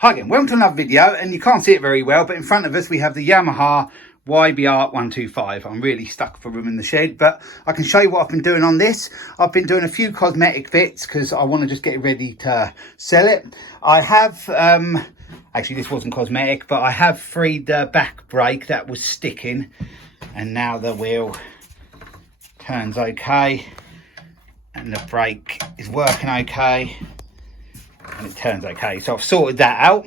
Hi again, welcome to another video, and you can't see it very well, but in front of us we have the Yamaha YBR 125. I'm really stuck for room in the shed, but I can show you what I've been doing on this. I've been doing a few cosmetic bits because I want to just get it ready to sell it. I have, actually this wasn't cosmetic, but I have freed the back brake that was sticking, and now the wheel turns okay, and the brake is working okay. And it turns okay, so I've sorted that out.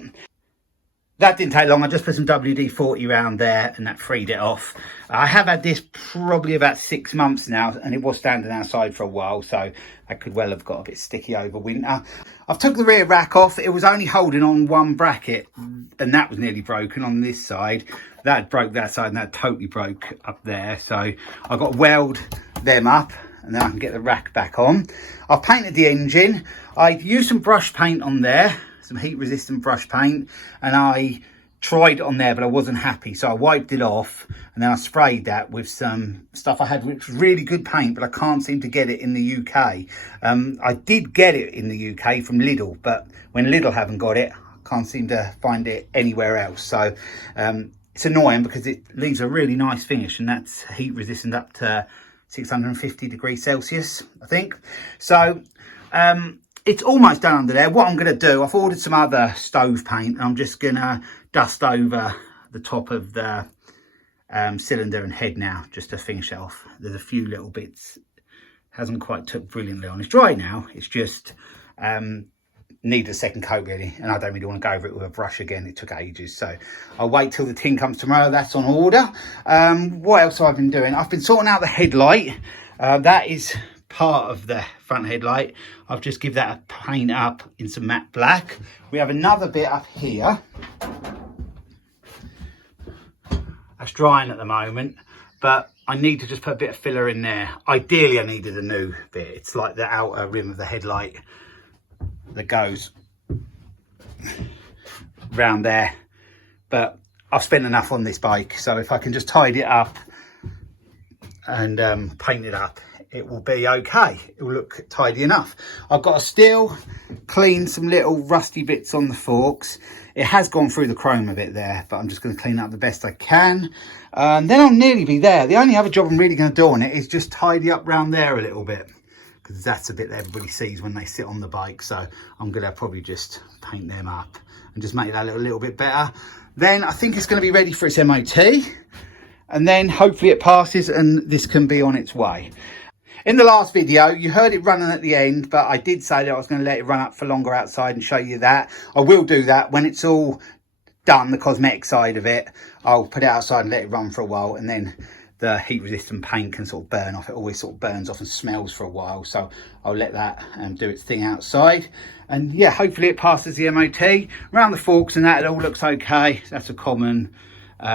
That didn't take long. I just put some WD-40 around there and that freed it off. I have had this probably about 6 months now, and it was standing outside for a while, so I could well have got a bit sticky over winter. I've took the rear rack off. It was only holding on one bracket, and that was nearly broken on this side. That broke that side, and that totally broke up there, so I've got to weld them up, and then I can get the rack back on. I've painted the engine. I've used some brush paint on there, some heat resistant brush paint, and I tried it on there, but I wasn't happy, so I wiped it off, and then I sprayed that with some stuff I had, which was really good paint, but I can't seem to get it in the UK. I did get it in the UK from Lidl, but when Lidl haven't got it, I can't seem to find it anywhere else. So it's annoying because it leaves a really nice finish, and that's heat resistant up to 650 degrees Celsius, I think. So it's almost done under there. What I'm going to do, I've ordered some other stove paint, and I'm just going to dust over the top of the cylinder and head now, just to finish it off. There's a few little bits, hasn't quite took brilliantly on. It's dry now, it's just need a second coat really, and I don't really want to go over it with a brush again. It took ages, so I'll wait till the tin comes tomorrow. That's on order. What else have I been doing? I've been sorting out the headlight. That is part of the front headlight. I've just give that a paint up in some matte black. We have another bit up here that's drying at the moment, but I need to just put a bit of filler in there. Ideally I needed a new bit. It's like the outer rim of the headlight that goes round there, but I've spent enough on this bike, so if I can just tidy it up and paint it up, it will be okay. It will look tidy enough. I've got to still clean some little rusty bits on the forks. It has gone through the chrome a bit there, but I'm just going to clean up the best I can, and then I'll nearly be there. The only other job I'm really going to do on it is just tidy up round there a little bit, because that's a bit that everybody sees when they sit on the bike. So I'm going to probably just paint them up and just make that a little bit better. Then I think it's going to be ready for its MOT, and then hopefully it passes and this can be on its way. In the last video, you heard it running at the end, but I did say that I was going to let it run up for longer outside and show you that. I will do that when it's all done, the cosmetic side of it. I'll put it outside and let it run for a while, and then the heat resistant paint can sort of burn off. It always sort of burns off and smells for a while, so I'll let that do its thing outside. And yeah, hopefully it passes the MOT. Around the forks and that, it all looks okay. That's a common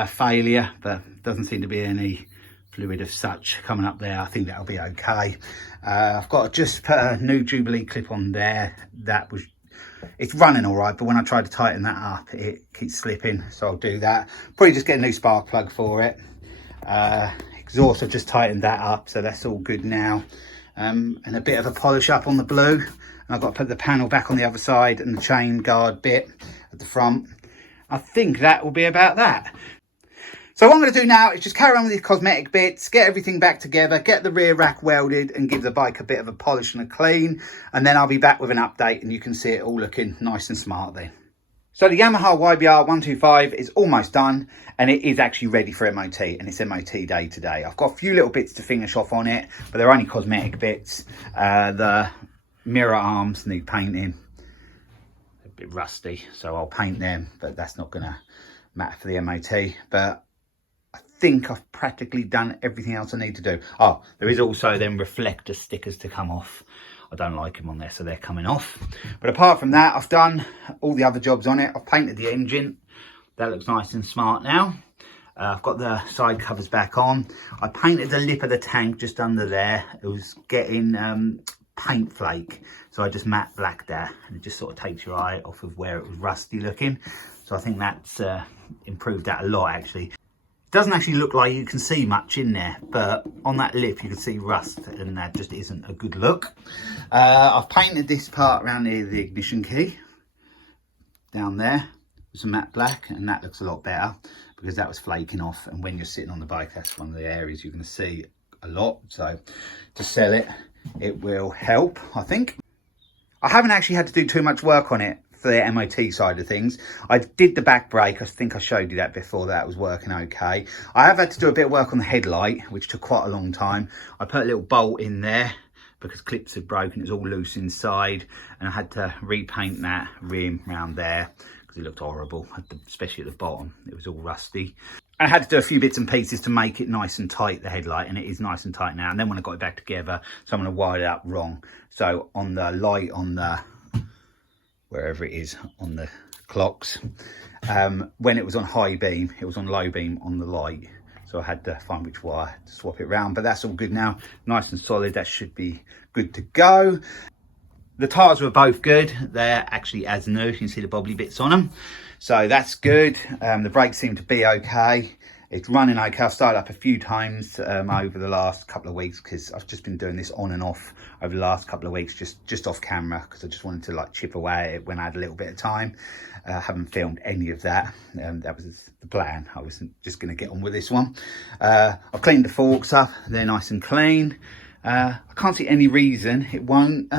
failure, but doesn't seem to be any fluid of such coming up there. I think that'll be okay. I've got to just put a new Jubilee clip on there. It's running all right, but when I try to tighten that up, it keeps slipping, so I'll do that. Probably just get a new spark plug for it. Exhaust, I've just tightened that up, so that's all good now. And a bit of a polish up on the blue, and I've got to put the panel back on the other side and the chain guard bit at the front. I think that will be about that. So what I'm going to do now is just carry on with these cosmetic bits, get everything back together, get the rear rack welded, and give the bike a bit of a polish and a clean, and then I'll be back with an update, and you can see it all looking nice and smart then. So the Yamaha YBR 125 is almost done, and it is actually ready for MOT, and it's MOT day today. I've got a few little bits to finish off on it, but they're only cosmetic bits. The mirror arms need painting. They're a bit rusty, so I'll paint them, but that's not going to matter for the MOT. But I think I've practically done everything else I need to do. Oh, there is also then reflector stickers to come off. I don't like them on there, so they're coming off. But apart from that, I've done all the other jobs on it. I've painted the engine. That looks nice and smart now. I've got the side covers back on. I painted the lip of the tank just under there. It was getting paint flake, so I just matte blacked that, and it just sort of takes your eye off of where it was rusty looking. So I think that's improved that a lot actually. Doesn't actually look like you can see much in there, but on that lip you can see rust, and that just isn't a good look. I've painted this part around here, the ignition key. down there with some matte black, and that looks a lot better because that was flaking off, and when you're sitting on the bike, that's one of the areas you're going to see a lot. So to sell it, it will help, I think. I haven't actually had to do too much work on it for the MOT side of things. I did the back brake. I think I showed you that before. That was working okay. I have had to do a bit of work on the headlight, which took quite a long time. I put a little bolt in there because clips had broken. It was all loose inside, and I had to repaint that rim around there because it looked horrible, especially at the bottom. It was all rusty. I had to do a few bits and pieces to make it nice and tight, the headlight, and it is nice and tight now. And then when I got it back together, so I'm going to wire it up wrong. So on the light, on the, wherever it is, on the clocks, when it was on high beam, it was on low beam on the light. So I had to find which wire to swap it around, but that's all good now. Nice and solid, that should be good to go. The tyres were both good. They're actually as new. You can see the bobbly bits on them. So that's good. The brakes seem to be okay. It's running okay. I've started up a few times over the last couple of weeks because I've just been doing this on and off over the last couple of weeks, just off camera, because I just wanted to like chip away at it when I had a little bit of time. I haven't filmed any of that. That was the plan. I was just going to get on with this one. I've cleaned the forks up. They're nice and clean. I can't see any reason it won't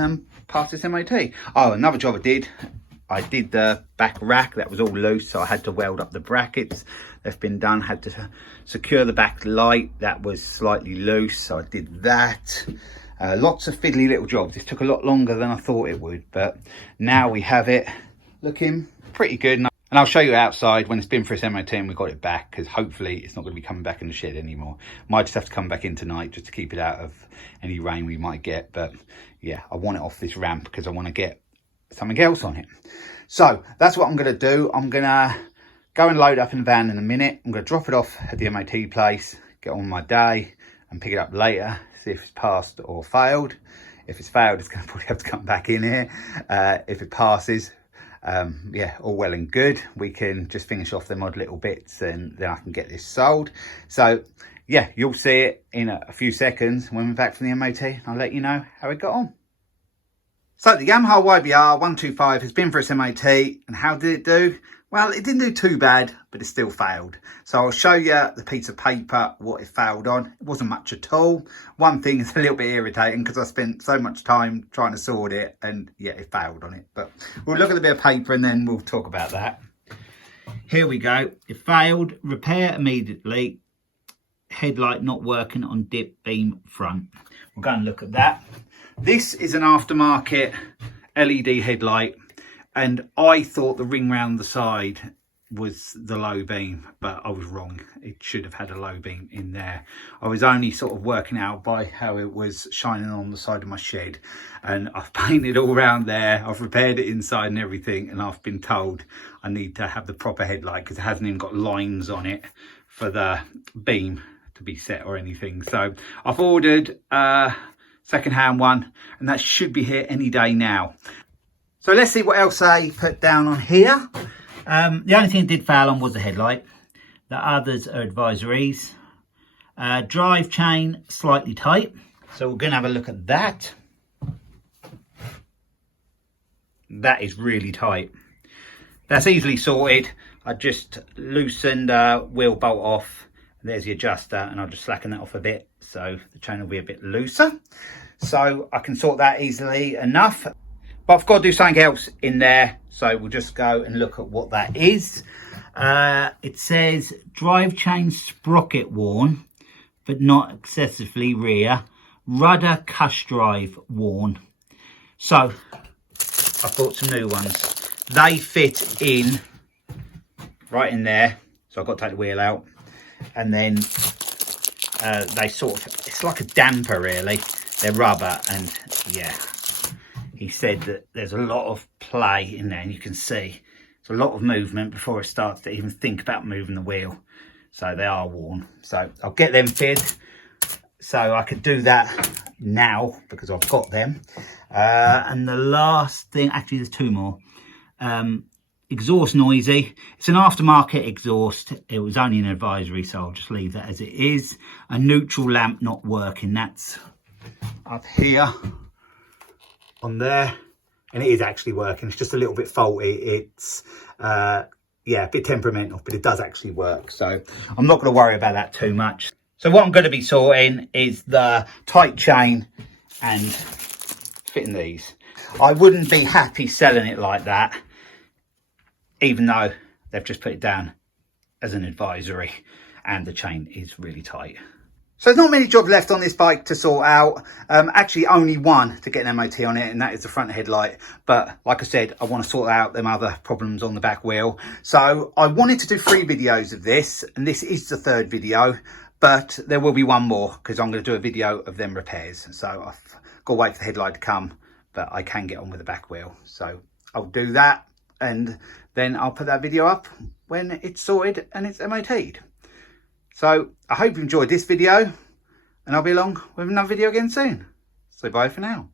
pass this MOT. Oh, another job I did the back rack. That was all loose, so I had to weld up the brackets. They've been done. Had to secure the back light. That was slightly loose, so I did that. Lots of fiddly little jobs. This took a lot longer than I thought it would, but now we have it looking pretty good. And I'll show you outside when it's been for its MOT and we got it back, because hopefully it's not going to be coming back in the shed anymore. Might just have to come back in tonight just to keep it out of any rain we might get. But yeah, I want it off this ramp because I want to get something else on it. So that's what I'm going to do. I'm going to go and load up in the van in a minute. I'm going to drop it off at the MOT place, get on my day and pick it up later, see if it's passed or failed. If it's failed, it's going to probably have to come back in here. If it passes, yeah, all well and good. We can just finish off them odd little bits and then I can get this sold. So yeah, you'll see it in a few seconds when we're back from the MOT. I'll let you know how it got on. So the Yamaha YBR 125 has been for its MOT, and how did it do? Well, it didn't do too bad, but it still failed. So I'll show you the piece of paper, what it failed on. It wasn't much at all. One thing is a little bit irritating because I spent so much time trying to sort it, and yeah, it failed on it. But we'll look at the bit of paper and then we'll talk about that. Here we go. It failed. Repair immediately. Headlight not working on dip beam front. We'll go and look at that. This is an aftermarket LED headlight, and I thought the ring round the side was the low beam, but I was wrong. It should have had a low beam in there. I was only sort of working out by how it was shining on the side of my shed, and I've painted all around there. I've repaired it inside and everything, and I've been told I need to have the proper headlight because it hasn't even got lines on it for the beam to be set or anything. So I've ordered second-hand one, and that should be here any day now. So let's see what else I put down on here. The only thing that did fail on was the headlight. The others are advisories. Drive chain slightly tight, so we're going to have a look at that. That is really tight. That's easily sorted. I just loosened wheel bolt off. There's the adjuster, and I'll just slacken that off a bit so the chain will be a bit looser. So I can sort that easily enough. But I've got to do something else in there, so we'll just go and look at what that is. It says drive chain sprocket worn, but not excessively rear. Rudder cush drive worn. So I've bought some new ones. They fit in right in there, so I've got to take the wheel out. And then they sort of, it's like a damper really. They're rubber, and yeah, he said that there's a lot of play in there, and you can see it's a lot of movement before it starts to even think about moving the wheel. So they are worn. So I'll get them fitted, so I could do that now because I've got them. And the last thing, actually there's two more. Exhaust noisy. It's an aftermarket exhaust. It was only an advisory, so I'll just leave that as it is. A neutral lamp not working. That's up here on there. and it is actually working. It's just a little bit faulty. It's yeah, a bit temperamental, but it does actually work. So I'm not going to worry about that too much. So what I'm going to be sorting is the tight chain and fitting these. I wouldn't be happy selling it like that, even though they've just put it down as an advisory and the chain is really tight. So there's not many jobs left on this bike to sort out. Actually only one to get an MOT on it, and that is the front headlight. But like I said, I want to sort out them other problems on the back wheel. So I wanted to do 3 videos of this, and this is the 3rd video, but there will be one more because I'm going to do a video of them repairs. So I've got to wait for the headlight to come, but I can get on with the back wheel. So I'll do that, and then I'll put that video up when it's sorted and it's MOT'd. So I hope you enjoyed this video, and I'll be along with another video again soon. So bye for now.